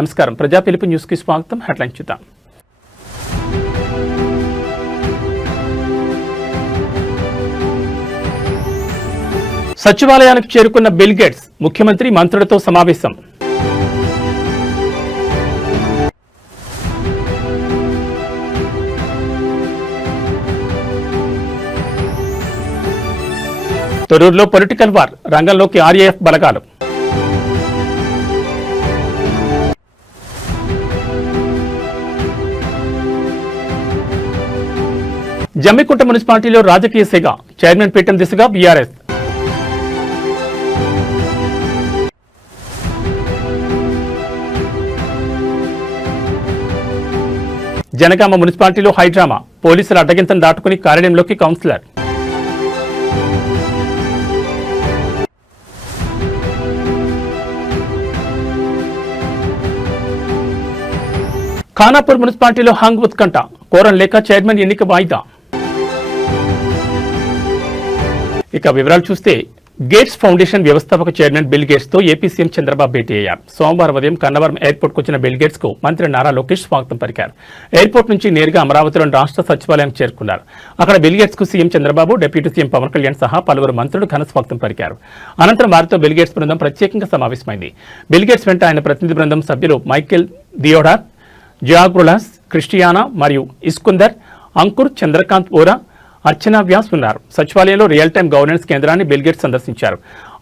నమస్కారం. ప్రజా పిలుపు న్యూస్ కి స్వాగతం. హెడ్లైన్ చూద్దాం. సచివాలయానికి చేరుకున్న బిల్ గేట్స్ ముఖ్యమంత్రి మంత్రులతో సమావేశం. తొర్రూరులో పొలిటికల్ వార్, రంగంలోకి ఆర్ఏఎఫ్ బలగాలు. జమ్మికుంట మున్సిపాలిటీలో రాజకీయ సెగ, చైర్మన్ పీఠం దిశగా బీఆర్ఎస్. జనగామ మున్సిపాలిటీలో హైడ్రామా, పోలీసుల అడ్డగింతను దాటుకుని కార్యాలయంలోకి కౌన్సిలర్. ఖానాపూర్ మున్సిపాలిటీలో హంగ్ ఉత్కంఠ, కోరం లేక చైర్మన్ ఎన్నిక వాయిదా. ఇక వివరాలు చూస్తే, గేట్స్ ఫౌండేషన్ వ్యవస్థాపక చైర్మన్ బిల్ గేట్స్ తో ఏపీ సీఎం చంద్రబాబు భేటీ అయ్యారు. సోమవారం ఉదయం కన్నవరం ఎయిర్పోర్ట్ కు వచ్చిన బిల్ గేట్స్ కు మంత్రి నారా లోకేష్ స్వాగతం పలికారు. ఎయిర్పోర్ట్ నుంచి నేరుగా అమరావతిలోని రాష్ట్ర సచివాలయానికి చేరుకున్నారు. అక్కడ బిల్ గేట్స్ కు CM Chandrababu, deputy CM Pawan Kalyan సహా పలువురు మంత్రులు ఘన స్వాగతం పలికారు. అనంతరం వారితో బిల్ గేట్స్ బృందం ప్రత్యేకంగా సమావేశమైంది. బిల్ గేట్స్ వెంట ఆయన ప్రతినిధి బృందం సభ్యులు మైకేల్ దియోడార్, జియాగ్రులాస్, క్రిస్టియానా మరియు ఇస్కుందర్, అంకుర్, చంద్రకాంత్ ఓరా, అర్చనా వ్యాస్ ఉన్నారు. సచివాలయంలో రియల్ టైమ్ గవర్నెన్స్ కేంద్రాన్ని బిల్ గేట్స్ సందర్శించారు.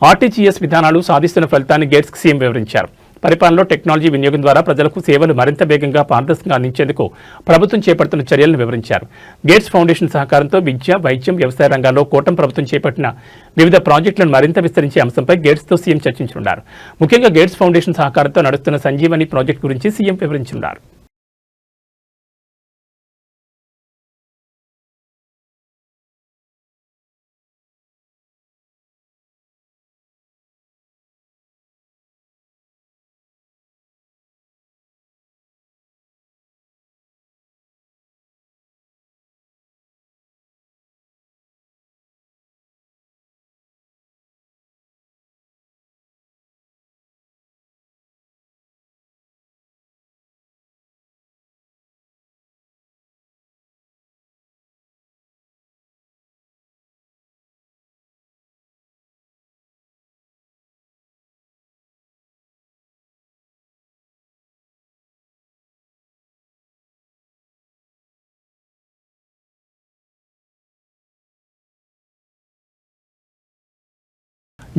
ఆర్టీజీఎస్ విధానాలు సాధిస్తున్న ఫలితాన్ని గేట్స్ సీఎం వివరించారు. పరిపాలనలో టెక్నాలజీ వినియోగం ద్వారా ప్రజలకు సేవలు మరింత వేగంగా పారదర్శకంగా అందించేందుకు ప్రభుత్వం చేపడుతున్న చర్యలను వివరించారు. గేట్స్ ఫౌండేషన్ సహకారంతో విద్య, వైద్యం, వ్యవసాయ రంగాల్లో కూటమి ప్రభుత్వం చేపట్టిన వివిధ ప్రాజెక్టులను మరింత విస్తరించే అంశంపై గేట్స్తో సీఎం చర్చించనున్నారు. ముఖ్యంగా గేట్స్ ఫౌండేషన్ సహకారంతో నడుస్తున్న సంజీవని ప్రాజెక్టు గురించి సీఎం వివరించనున్నారు.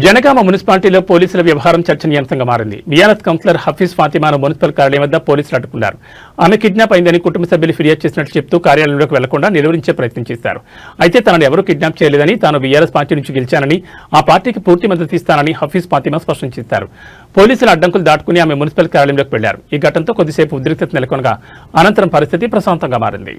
జనగామ మున్సిపాలిటీలో పోలీసుల వ్యవహారం చర్చనీయాంశంగా మారింది. బీఆర్ఎస్ కౌన్సిలర్ హఫీజ్ ఫాతిమాను మున్సిపల్ కార్యాలయం వద్ద పోలీసులు అడ్డుకున్నారు. ఆమె కిడ్నాప్ అయిందని కుటుంబ సభ్యులు ఫిర్యాదు చేసినట్లు చెప్తూ కార్యాలయంలోకి వెళ్లకుండా నిలువరించే ప్రయత్నం చేశారు. అయితే తనను ఎవరూ కిడ్నాప్ చేయలేదని, తాను బీఆర్ఎస్ పార్టీ నుంచి గెలిచానని, ఆ పార్టీకి పూర్తి మద్దతు ఇస్తానని హఫీజ్ ఫాతిమా స్పష్టం చేశారు. పోలీసుల అడ్డంకులు దాటుకుని ఆమె మున్సిపల్ కార్యాలయంలోకి వెళ్లారు. ఈ ఘటనతో కొద్దిసేపు ఉద్రిక్తత నెలకొనగా అనంతరం పరిస్థితి ప్రశాంతంగా మారింది.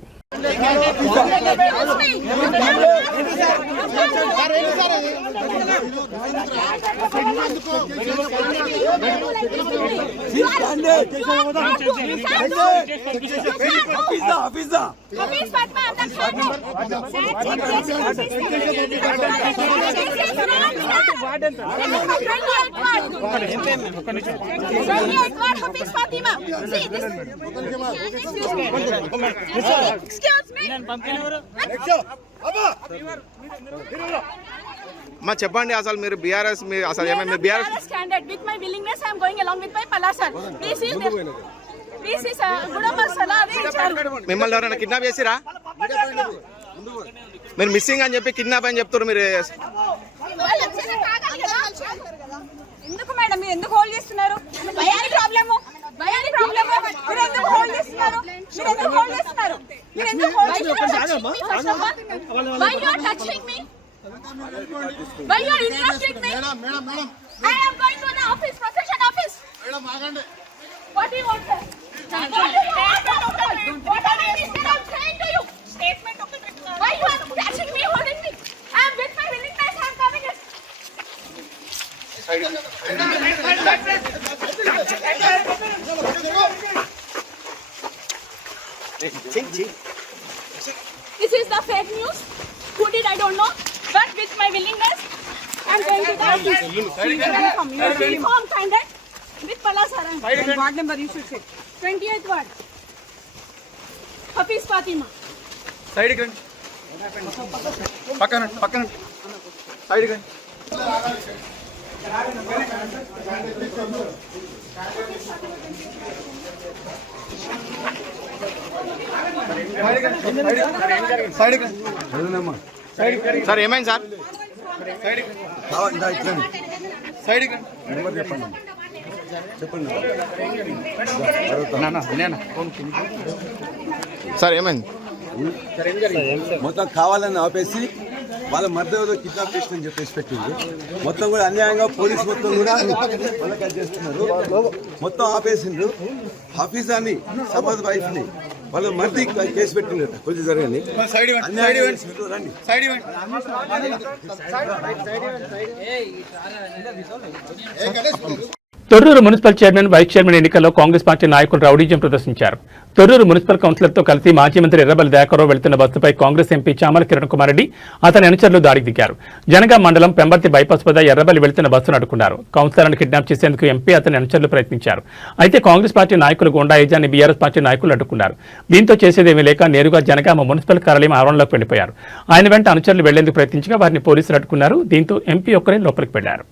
మా చెప్పండి, అసలు మీరు బీఆర్ఎస్ అసలు ఏమైనా BRS candidate with my willingness I am going along with my pala sir. This is Gudamba Sala icharu. మిమ్మల్ని ఎవరైనా కిడ్నాప్ చేసిరా? మీరు మిస్సింగ్ అని చెప్పి కిడ్నాప్ అని చెప్తారు. మీరు ఎందుకు మేడం మీరు ఎందుకు హోల్డ్ చేస్తున్నారు? భయాని ప్రాబ్లమ్ మీరు ఎందుకు హోల్డ్ చేస్తున్నారు? మీరు ఎందుకు హోల్డ్ చేస్తున్నారు? Why you are touching me? Why you are interested me? Madam. I am going to the office, procession office. Madam, agandi. What do you want, sir? What are you saying to you? Statement of the Why you are touching me, holding me? I am with my willingness, I am coming in. This is the fake news. Who did I don't know. But with my willingness, I am going to the office. Informed candidate. With Palasara. Ward number you should say. 28th ward. Hafiz Fatima. Side కి రండి. పక్కన పక్కన side కి రండి. Sir ఏమైంది sir? Sir ఏమైంది? మొత్తం కావాలని ఆపేసి వాళ్ళ మధ్యలో కిడ్నాప్ చేసిందని చెప్పేసి పెట్టింది. మొత్తం కూడా అన్యాయంగా పోలీసు మొత్తం కూడా వాళ్ళకి చేస్తున్నారు. మొత్తం ఆపేసిండ్రు. హఫీజ్ అని సమాజ్ వైఫ్ ని వాళ్ళ మధ్య కేసు పెట్టింది. కొంచెం జరగండి. Thorrur municipal chairman vice chairman ఎన్నికల్లో కాంగ్రెస్ పార్టీ నాయకులు రౌడీజం ప్రదర్శించారు. తొర్రూరు మున్సిపల్ కౌన్సిలర్తో కలిసి మాజీ మంత్రి ఎర్రబెల్లి దయాకర్రావు వెళ్తున్న బస్సుపై కాంగ్రెస్ ఎంపీ చామల కిరణ్ కుమార్ రెడ్డి అతని అనుచరులు దాడికి దిగారు. జనగాం మండలం పెంబర్తి బైపాస్ వద్ద ఎర్రబెల్లి వెళ్తున్న బస్సును అడ్డుకున్నారు. కౌన్సిలర్ను కిడ్నాప్ చేసేందుకు ఎంపీ అతని అనుచరులు ప్రయత్నించారు. అయితే కాంగ్రెస్ పార్టీ నాయకులు గుండా యజాన్ని బీఆర్ఎస్ పార్టీ నాయకులు అడ్డుకున్నారు. దీంతో చేసేదేమీ లేక నేరుగా జనగామ మున్సిపల్ కార్యాలయం ఆవరణలోకి వెళ్లిపోయారు. ఆయన వెంట అనుచరులు వెళ్లేందుకు ప్రయత్నించగా వారిని పోలీసులు అడ్డుకున్నారు. దీంతో ఎంపీ ఒక్కరే లోపలికి వెళ్లారు.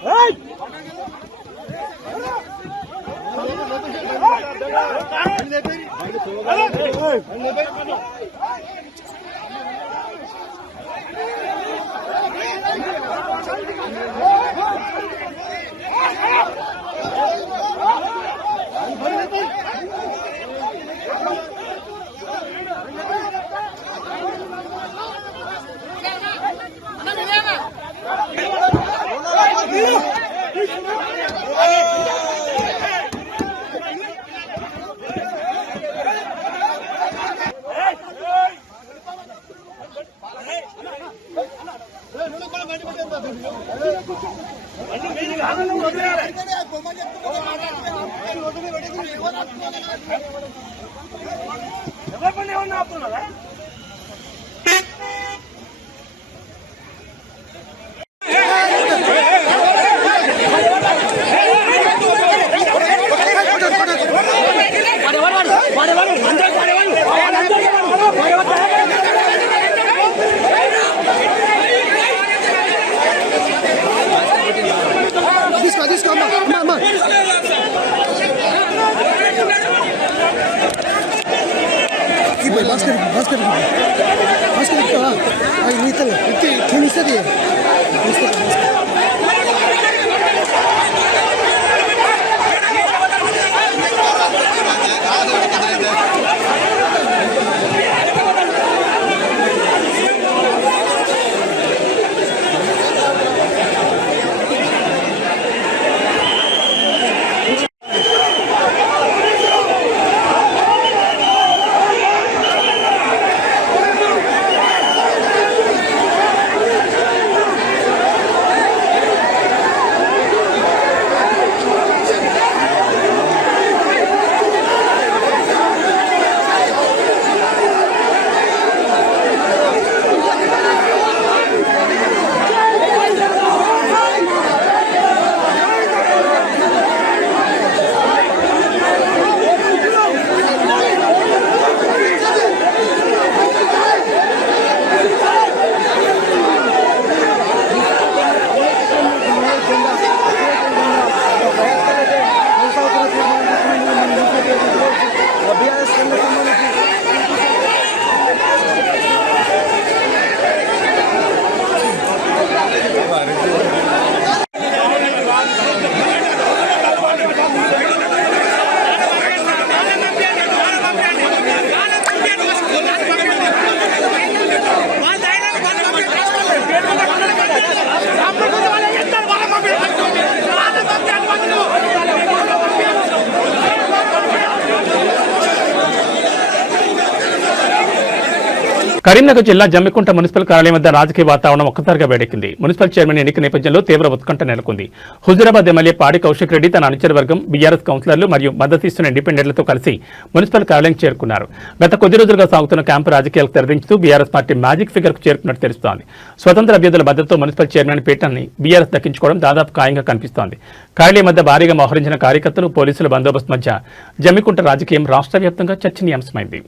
Hey! తీసుకో అమ్మా భాస్కర్ నేను ఇస్తుంది కరీంనగర్ జిల్లా జమ్మికుంట మున్సిపల్ కార్యాలయం వద్ద రాజకీయ వాతావరణం ఒక్కసారిగా వేడెక్కింది. మున్సిపల్ చైర్మన్ ఎన్నిక నేపథ్యంలో తీవ్ర ఉత్కంఠ నెలకొంది. హుజూరాబాద్ ఎమ్మెల్యే పాడి కౌశిక్ రెడ్డి తన అనుచర వర్గం, బీఆర్ఎస్ కౌన్సిలర్లు మరియు మద్దతిస్తున్న ఇండిపెండెంట్లతో కలిసి మున్సిపల్ కార్యాలయం చేరుకున్నారు. గత కొద్ది రోజులుగా సాగుతున్న క్యాంపు రాజకీయాలకు తెరదించుతూ బీఆర్ఎస్ పార్టీ మ్యాజిక్ ఫిగర్ కు చేరుకున్నట్టు తెలుస్తోంది. స్వతంత్ర అభ్యర్థుల మద్దతుతో మున్సిపల్ చైర్మన్ పీఠాన్ని బీఆర్ఎస్ దక్కించుకోవడం దాదాపు ఖాయంగా కనిపిస్తోంది. కార్యాలయం వద్ద భారీగా మోహరించిన కార్యకర్తలు, పోలీసుల బందోబస్తు మధ్య జమ్మికుంట రాజకీయం రాష్ట్ర వ్యాప్తంగా చర్చనీయాంశమైంది.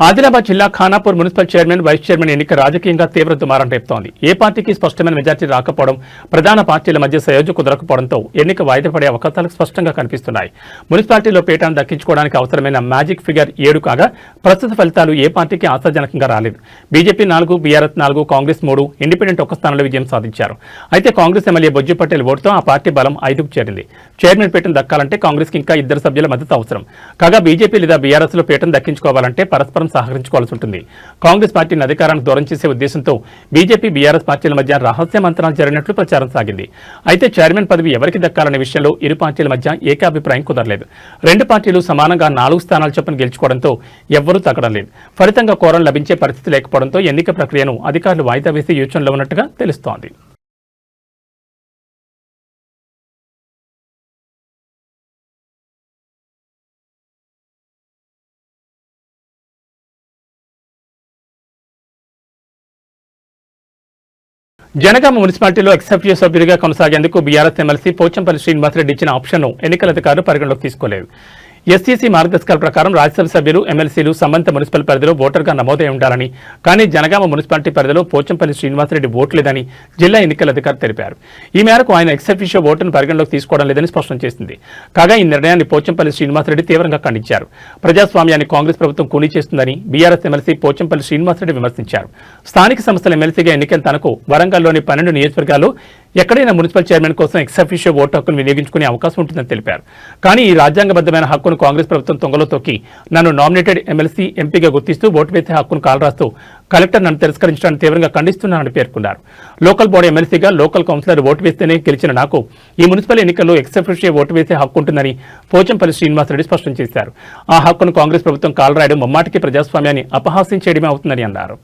ఆదిలాబాద్ జిల్లా Khanapur municipal chairman vice chairman ఎన్నిక రాజకీయంగా తీవ్ర దుమారం రేపుతోంది. ఏ పార్టీకి స్పష్టమైన మెజార్టీ రాకపోవడం, ప్రధాన పార్టీల మధ్య సయోధ్య కుదరకపోవడంతో ఎన్నిక వాయిదా పడే అవకాశాలు స్పష్టంగా కనిపిస్తున్నాయి. మున్సిపాలిటీలో పీఠాన్ని దక్కించుకోవడానికి అవసరమైన మ్యాజిక్ ఫిగర్ 7 కాగా ప్రస్తుత ఫలితాలు ఏ పార్టీకి ఆశాజనకంగా రాలేదు. బీజేపీ 4, బీఆర్ఎస్ 4, కాంగ్రెస్ 3, ఇండిపెండెంట్ ఒక స్థానంలో విజయం సాధించారు. అయితే కాంగ్రెస్ ఎమ్మెల్యే బొజ్జు పటేల్ ఓటుతో ఆ పార్టీ బలం 5కు చేరింది. చైర్మన్ పీఠం దక్కాలంటే కాంగ్రెస్ కి ఇంకా 2 సభ్యుల మద్దతు అవసరం. కాగా బీజేపీ లేదా బీఆర్ఎస్ లో పీఠం దక్కించుకోవాలంటే పరస్పరం సహకరించుకోవాల్సి ఉంటుంది. కాంగ్రెస్ పార్టీని అధికారానికి దూరం చేసే ఉద్దేశంతో బీజేపీ, బీఆర్ఎస్ పార్టీల మధ్య రహస్య మంత్రాలు జరిగినట్లు ప్రచారం సాగింది. అయితే చైర్మన్ పదవి ఎవరికి దక్కాలనే విషయంలో ఇరు పార్టీల మధ్య ఏకాభిప్రాయం కుదరలేదు. 2 పార్టీలు సమానంగా 4 స్థానాలు చొప్పున గెలుచుకోవడంతో ఎవ్వరూ తగ్గడం లేదు. ఫలితంగా కోరం లభించే పరిస్థితి లేకపోవడంతో ఎన్నిక ప్రక్రియను అధికారులు వాయిదా వేసి యోచనలో ఉన్నట్టుగా తెలుస్తోంది. జనగామ మున్సిపాలిటీలో ఎక్సెప్టివ్ సభ్యుడిగా కొనసాగేందుకు బీఆర్ఎస్ ఎమ్మెల్సీ పోచంపల్లి శ్రీనివాసరెడ్డి ఇచ్చిన ఆప్షన్ను ఎన్నికల అధికారులు పరిగణలోకి తీసుకోలేదు. ఎస్సీసీ మార్గదర్శకాల ప్రకారం రాజ్యసభ సభ్యులు, ఎమ్మెల్సీలు సంబంధిత మున్సిపల్ పరిధిలో ఓటర్గా నమోదై ఉండాలని, కానీ జనగామ మున్సిపాలిటీ పరిధిలో పోచంపల్లి శ్రీనివాసరెడ్డి ఓటు లేదని జిల్లా ఎన్నికల అధికారి తెలిపారు. ఈ మేరకు ఆయన ఎక్సెప్టివ్ ఓటును పరిగణలోకి తీసుకోవడం లేదని స్పష్టం చేసింది. కాగా ఈ నిర్ణయాన్ని పోచంపల్లి శ్రీనివాసరెడ్డి తీవ్రంగా ఖండించారు. ప్రజాస్వామ్యాన్ని కాంగ్రెస్ ప్రభుత్వం కూలీ చేస్తుందని బీఆర్ఎస్ ఎమ్మెల్సీ పోచంపల్లి శ్రీనివాసరెడ్డి విమర్శించారు. స్థానిక సంస్థల ఎమ్మెల్సీగా ఎన్నికైన తనకు వరంగల్లోని 12 నియోజకవర్గాల్లో ఎక్కడైనా మున్సిపల్ చైర్మన్ కోసం ఎక్సెప్టివ్ ఓటు హక్కును వినియోగించుకునే అవకాశం ఉంటుందని తెలిపారు. కానీ ఈ రాజ్యాంగబద్ధమైన హక్కును కాంగ్రెస్ ప్రభుత్వం తొంగలో తొక్కి నన్ను నామినేటెడ్ ఎమ్మెల్సీ, ఎంపీగా గుర్తిస్తూ ఓటు వేసే హక్కును కాలరాస్తూ కలెక్టర్ నన్ను తిరస్కరించడానికి తీవ్రంగా ఖండిస్తున్నానని పేర్కొన్నారు. లోకల్ బాడీ ఎమ్మెల్సీగా లోకల్ కౌన్సిలర్ ఓటు వేస్తేనే గెలిచిన నాకు ఈ మున్సిపల్ ఎన్నికల్లో ఎక్సెప్టివ్ ఓటు వేసే హక్కు ఉంటుందని పోచంపల్లి శ్రీనివాసరెడ్డి స్పష్టం చేశారు. ఆ హక్కును కాంగ్రెస్ ప్రభుత్వం కాలరాయడం ముమ్మాటికి ప్రజాస్వామ్యాన్ని అపహాస్యం చేయడమే అవుతుందని అన్నారు.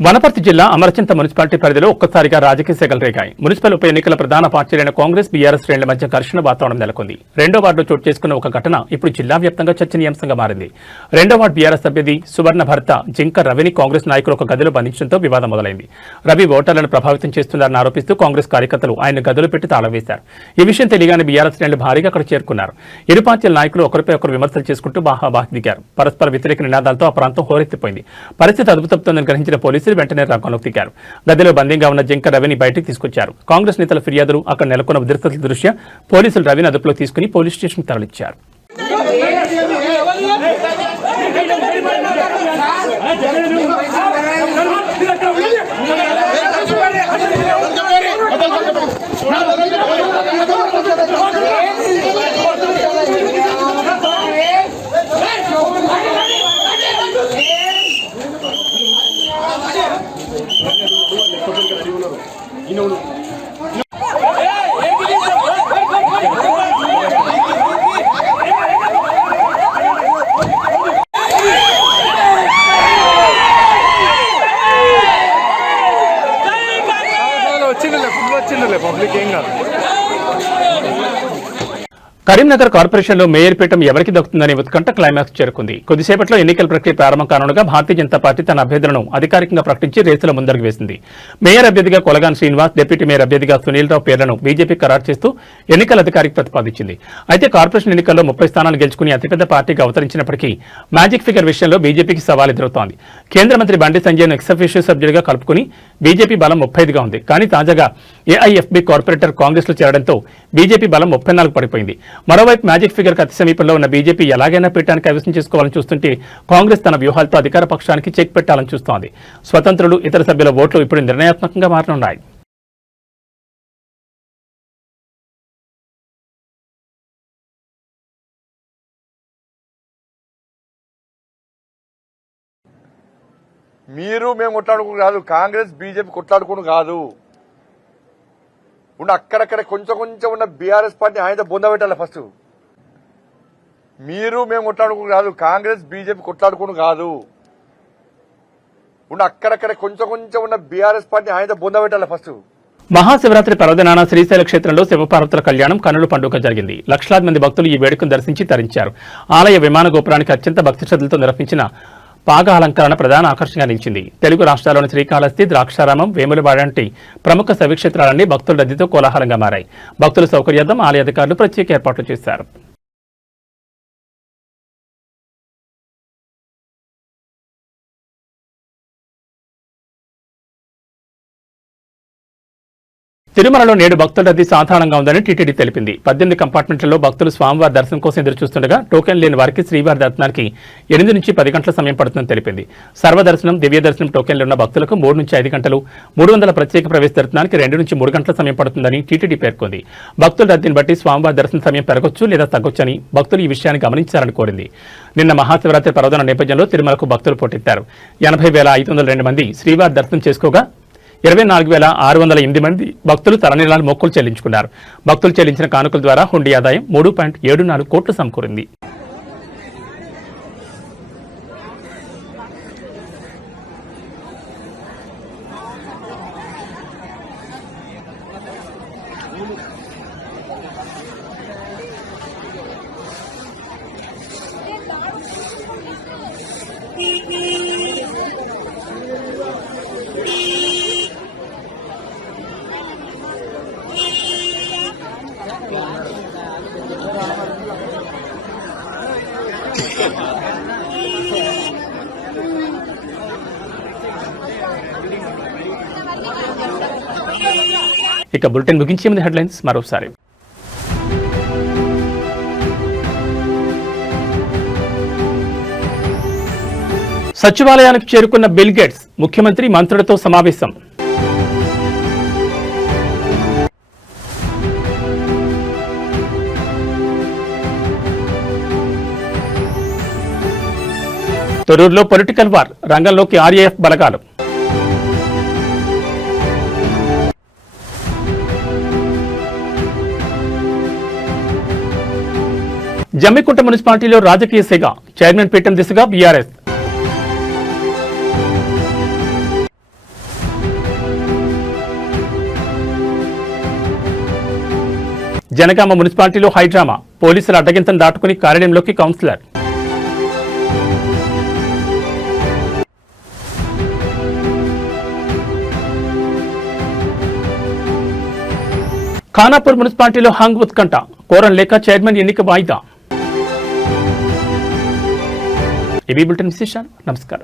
వనపర్తి జిల్లా అమరచింత మున్సిపాలిటీ పరిధిలో ఒక్కసారిగా రాజకీయ సెగలు రేగాయి. మున్సిపల్ ఉప ఎన్నికల ప్రధాన పార్టీలైన కాంగ్రెస్, బీఆర్ఎస్ శ్రేణుల మధ్య ఘర్షణ వాతావరణం నెలకొంది. రెండో వార్డులో చోటు చేసుకున్న ఒక ఘటన ఇప్పుడు జిల్లా వ్యాప్తంగా చర్చనీయాంశంగా మారింది. రెండో వార్డు బీఆర్ఎస్ అభ్యర్థి సువర్ణ భర్త జింక రవిని కాంగ్రెస్ నాయకులు ఒక గదిలో బంధించడంతో వివాదం మొదలైంది. రవి ఓటర్లను ప్రభావితం చేస్తున్నారని ఆరోపిస్తూ కాంగ్రెస్ కార్యకర్తలు ఆయన గదిలో పెట్టి తాళం వేశారు. ఈ విషయం తెలియగానే బీఆర్ఎస్ శ్రేణులు భారీగా అక్కడ చేరుకున్నారు. ఇరు పార్టీల నాయకులు ఒకరిపై ఒకరు విమర్శలు చేసుకుంటూ బాహాబాహి దిగారు. పరస్పర వ్యతిరేక నినాదాలతో ఆ ప్రాంతం హోరెత్తిపోయింది. పరిస్థితి అదుపు తప్పుతోందని గ్రహించిన పోలీసులు వెంటనే రంగంలోకి దిగారు. గదిలో బందీగా ఉన్న జింక రవిని బయటకు తీసుకొచ్చారు. కాంగ్రెస్ నేతల ఫిర్యాదులు, అక్కడ నెలకొన్న ఉద్రిక్తతల దృష్ట్యా పోలీసులు రవిని అదుపులో తీసుకుని పోలీస్ స్టేషన్కి తరలించారు. పబ్లిక్ ఏం కాదు. కరీంనగర్ కార్పొరేషన్లో మేయర్ పీఠం ఎవరికి దక్కుతుందనే ఉత్కంఠ క్లైమాక్స్ చేరుకుంది. కొద్దిసేపట్లో ఎన్నికల ప్రక్రియ ప్రారంభం కానుండగా భారతీయ జనతా పార్టీ తన అభ్యర్థులను అధికారికంగా ప్రకటించి రేసుల ముందడుగు వేసింది. మేయర్ అభ్యర్థిగా కొలగాన్ శ్రీనివాస్, డిప్యూటీ మేయర్ అభ్యర్థిగా సునీల్ రావు పేర్లను బీజేపీ ఖరారు చేస్తూ ఎన్నికల అధికారికి ప్రతిపాదించింది. అయితే కార్పొరేషన్ ఎన్నికల్లో 30 స్థానాలు గెలుచుకుని అతిపెద్ద పార్టీగా అవతరించినప్పటికీ మ్యాజిక్ ఫిగర్ విషయంలో బీజేపీకి సవాల్ ఎదురవుతోంది. కేంద్ర మంత్రి బండి సంజయ్ను ఎక్స్-అఫీషియో సభ్యుడిగా కలుపుకుని బీజేపీ బలం 35గా ఉంది. కానీ తాజాగా ఏఐఎఫ్బీ కార్పొరేటర్ కాంగ్రెస్ లో చేరడంతో బీజేపీ బలం 34 పడిపోయింది. మరోవైపు మ్యాజిక్ ఫిగర్ అతి సమీపంలో ఉన్న బీజేపీ ఎలాగైనా పీఠానికి కైవసం చేసుకోవాలని చూస్తుంటే కాంగ్రెస్ తన వ్యూహాలతో అధికార పక్షానికి చెక్ పెట్టాలని చూస్తోంది. స్వతంత్రులు, ఇతర సభ్యుల ఓట్లు ఇప్పుడు నిర్ణయాత్మకంగా మారనున్నాయి. మీరు మేము కొట్లాడుకుని కాదు, కాంగ్రెస్ బీజేపీ కొట్లాడుకుని కాదు. ఉన్న అక్కడక్కడ కొంచెం కొంచెం ఉన్న బీఆర్ఎస్ పార్టీ ఆయన బొంద పెట్టాలి. ఫస్ట్ మీరు మేము కొట్లాడుకుని కాదు, కాంగ్రెస్ బీజేపీ కొట్లాడుకుని కాదు. ఉన్న అక్కడక్కడ కొంచెం కొంచెం ఉన్న బీఆర్ఎస్ పార్టీ ఆయన బొంద పెట్టాలి. ఫస్ట్ మహాశివరాత్రి పర్వదినాన శ్రీశైల క్షేత్రంలో శివపార్వతుల కళ్యాణం కన్నుల పండుగ జరిగింది. లక్షలాది మంది భక్తులు ఈ వేడుకను దర్శించి తరించారు. ఆలయ విమాన గోపురానికి అత్యంత భక్తి శ్రద్ధలతో నిర్వహించిన పాగ అలంకరణ ప్రధాన ఆకర్షణగా నిలిచింది. తెలుగు రాష్ట్రాల్లోని శ్రీకాళహస్తి, ద్రాక్షారామం, వేములవాడ వంటి ప్రముఖ శైవక్షేత్రాలన్నీ భక్తుల రద్దీతో కోలాహలంగా మారాయి. భక్తుల సౌకర్యార్థం ఆలయ అధికారులు ప్రత్యేక ఏర్పాట్లు చేశారు. తిరుమలలో నేడు భక్తుల రద్దీ సాధారణంగా ఉందని టీటీడీ తెలిపింది. 18 కంపార్ట్మెంట్లలో భక్తులు స్వామివారి దర్శనం కోసం ఎదురుచూస్తుండగా టోకెన్ లేని వారికి శ్రీవారి దర్శనానికి 8 నుంచి 10 గంటల సమయం పడుతుందని తెలిపింది. సర్వదర్శనం, దివ్య దర్శనం టోకెన్లు ఉన్న భక్తులకు 3 నుంచి 5 గంటలు, 300 ప్రత్యేక ప్రవేశ దర్శనానికి 2 నుంచి 3 గంటల సమయం పడుతుందని టీటీడీ పేర్కొంది. భక్తుల రద్దీని బట్టి స్వామివారి దర్శన సమయం పెరగొచ్చు లేదా తగ్గొచ్చని భక్తులు ఈ విషయాన్ని గమనించాలని కోరింది. నిన్న మహాశివరాత్రి పర్వదిన నేపథ్యంలో తిరుమలకు భక్తులు పోటెత్తారు. 80,502 మంది శ్రీవారి దర్శనం చేసుకోగా 24,608 మంది భక్తులు తలనీలాలు మొక్కులు చెల్లించుకున్నారు. భక్తులు చెల్లించిన కానుకల ద్వారా హుండీ ఆదాయం 3.74 కోట్లు సమకూరింది. ఇక బులెటిన్ ముగించే ముందు హెడ్లైన్స్ మరోసారి. సచివాలయానికి చేరుకున్న బిల్ గేట్స్, ముఖ్యమంత్రి మంత్రులతో సమావేశం. తొర్రూరులో పొలిటికల్ వార్, రంగంలోకి ఆర్ఏఎఫ్ బలగాలు. జమ్మికుంట మున్సిపాలిటీలో రాజకీయ సెగ, చైర్మన్ పీఠం దిశగా బీఆర్ఎస్. జనగామ మున్సిపాలిటీలో హైడ్రామా, పోలీసుల అడ్డగింతను దాటుకుని కార్యాలయంలోకి కౌన్సిలర్. ఖానాపూర్ మున్సిపాలిటీలో హంగ్ ఉత్కంఠ, కోరం లేక చైర్మన్ ఎన్నిక వాయిదా. ఏబీ బులెటిన్ విశేషాలు. నమస్కారం.